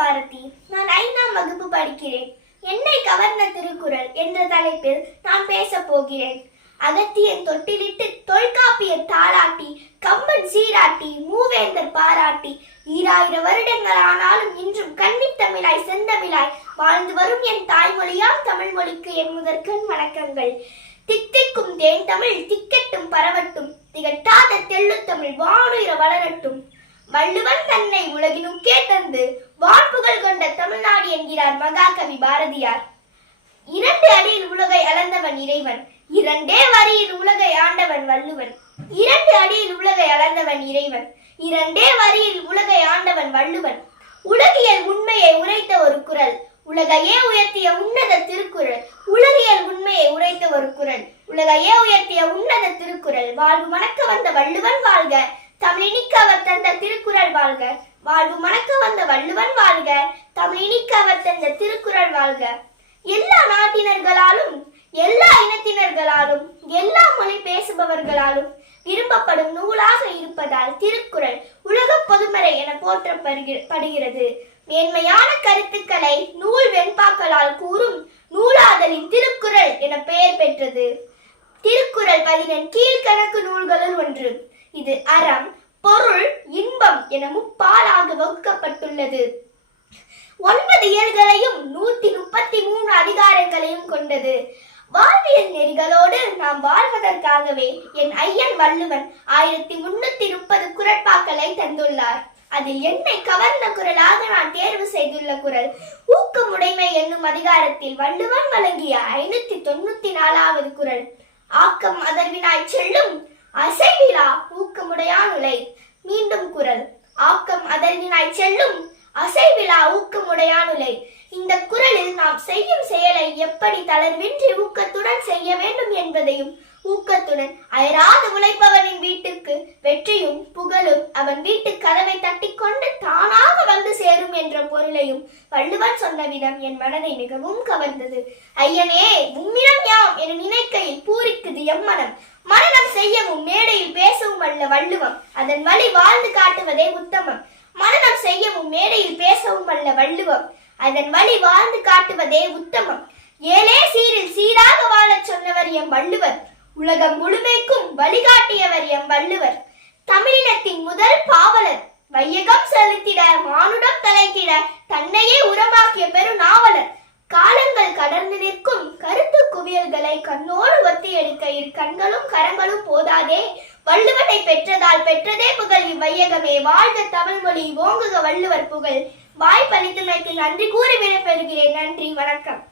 பாரதி நான் ஐந்தாம் வகுப்பு படிக்கிறேன். என்னை கவர்ந்த திருக்குறள் என்ற தலைப்பில் நான் பேச போகிறேன். அகத்தியன் தொட்டிலிட்டு தொல்காப்பியர் தாளாட்டி கம்பன் சீராட்டி மூவேந்தர் பாராட்டி ஈராயிரம் வருடங்கள் ஆனாலும் இன்றும் கன்னித்தமிழாய் செந்தமிழாய் வாழ்ந்து வரும் என் தாய்மொழியாம் தமிழ் மொழிக்கு என் முதற்கண் வணக்கங்கள். தித்திக்கும் தேன் தமிழ் திக்கட்டும் பரவட்டும் திகட்டாத தெள்ளுத்தமிழ் வானுயிர வளரட்டும். வள்ளுவன் தன்னை உலகினுக்கே தந்து வான்புகள் கொண்ட தமிழ்நாடு என்கிறார் மகாகவி பாரதியார். இரண்டு அடியில் உலகை அளந்தவன் இறைவன் இரண்டே வரியில் உலகை ஆண்டவன் வள்ளுவன் இரண்டு அடியில் உலகை அளந்தவன் இறைவன் இரண்டே வரியில் உலகை ஆண்டவன் வள்ளுவன். உலகியல் உண்மையை உரைத்த ஒரு குரல் உலகையே உயர்த்திய உன்னத திருக்குறள். உலகியல் உண்மையை உரைத்த ஒரு குரல் உலகையே உயர்த்திய உன்னத திருக்குறள். வாழ்வு மணக்க வந்த வள்ளுவன் வாழ்க தமிழினிக்கு அவர் தந்த திருக்குறள் வாழ்க. வாழ்வு மணக்க வந்த வள்ளுவன் வாழ்க தமிழினிக்கு அவர் தந்த திருக்குறள் வாழ்க. எல்லா நாட்டினர்களாலும் எல்லா இனத்தினர்களாலும் எல்லா மொழி பேசுபவர்களாலும் விரும்பப்படும் நூலாக இருப்பதால் திருக்குறள் உலக பொதுமறை என போற்றப்படுகிறது மேன்மையான கருத்துக்களை நூல் வெண்பாக்களால் கூறும் நூலாதலின் திருக்குறள் என பெயர் பெற்றது. திருக்குறள் பதினெண் கீழ்கணக்கு நூல்களுள் ஒன்று. இது அறம். என முப்பாலாக வகுக்கப்பட்டுள்ளது. ஒன்பது இயல்களையும் நூத்தி முப்பத்தி மூணு அதிகாரங்களையும் கொண்டது. வாழ்வியல் நெறிகளோடு நாம் வாழ்வதற்காகவே என் ஐயன் வள்ளுவன் ஆயிரத்தி முன்னூத்தி முப்பது குரட்பாக்களை தந்துள்ளார். அதில் என்னை கவர்ந்த குரலாக நான் தேர்வு செய்துள்ள குரல் ஊக்கமுடைமை என்னும் அதிகாரத்தில் வள்ளுவன் வழங்கிய ஐநூத்தி தொண்ணூத்தி நாலாவது குரல். ஆக்கம் அதர்வினாய் செல்லும் அசைவில் ஊக்கமுடையானுலை மீண்டும் குரல் ஆக்கம் அதர்வினாய் செல்லும் அசைவிலா ஊக்கமுடையானுலை இந்த குரலில் நாம் செய்யும் செயலை எப்படி தளர்வின்றி ஊக்கத்துடன் செய்ய வேண்டும் என்பதையும் ஊக்கத்துடன் அயராது உழைப்பவனின் வீட்டுக்கு வெற்றியும் புகழும் அவன் வீட்டு கதவை தட்டிக்கொண்டு தானாக வந்து சேரும் என்ற பொருளையும் வள்ளுவன் சொன்ன விதம் என் மனதை மிகவும் கவர்ந்தது. ஐயனே உம்மிடம் யாம் என நினைக்கையில் பூரிக்குது எம்மனம் மரணம் செய்யவும் மேடையில் பேசவும் அல்ல வள்ளுவம். அதன் வழி வாழ்ந்து காட்டுவதே உத்தமம். மரணம் செய்யவும் மேடையில் பேசவும் அல்ல வள்ளுவம். அதன் வழி வாழ்ந்து காட்டுவதே உத்தமம். ஏழே சீரில் சீராக வாழச் சொன்னவர் எம் வள்ளுவர். உலகம் முழுமைக்கும் வழிகாட்டியவர் எம் வள்ளுவர். தமிழினத்தின் முதல் பாவலர். வையகம் செலுத்திட மானுடம் தலைத்திட தன்னையே உரமாக்கிய பெரு நாவலர் காலங்கள் கடந்து நிற்கும் கருத்து குவியல்களை கண்ணோடு ஒத்தி எடுக்க இரு கண்களும் கரங்களும் போதாதே வள்ளுவனை பெற்றதால் பெற்றதே புகழ். இவ்வையகமே வாழ்க தமிழ் மொழி. ஓங்குக வள்ளுவர் புகழ். வாய்ப்பளித்தமைக்கு நன்றி கூறி விடைபெறுகிறேன். நன்றி. வணக்கம்.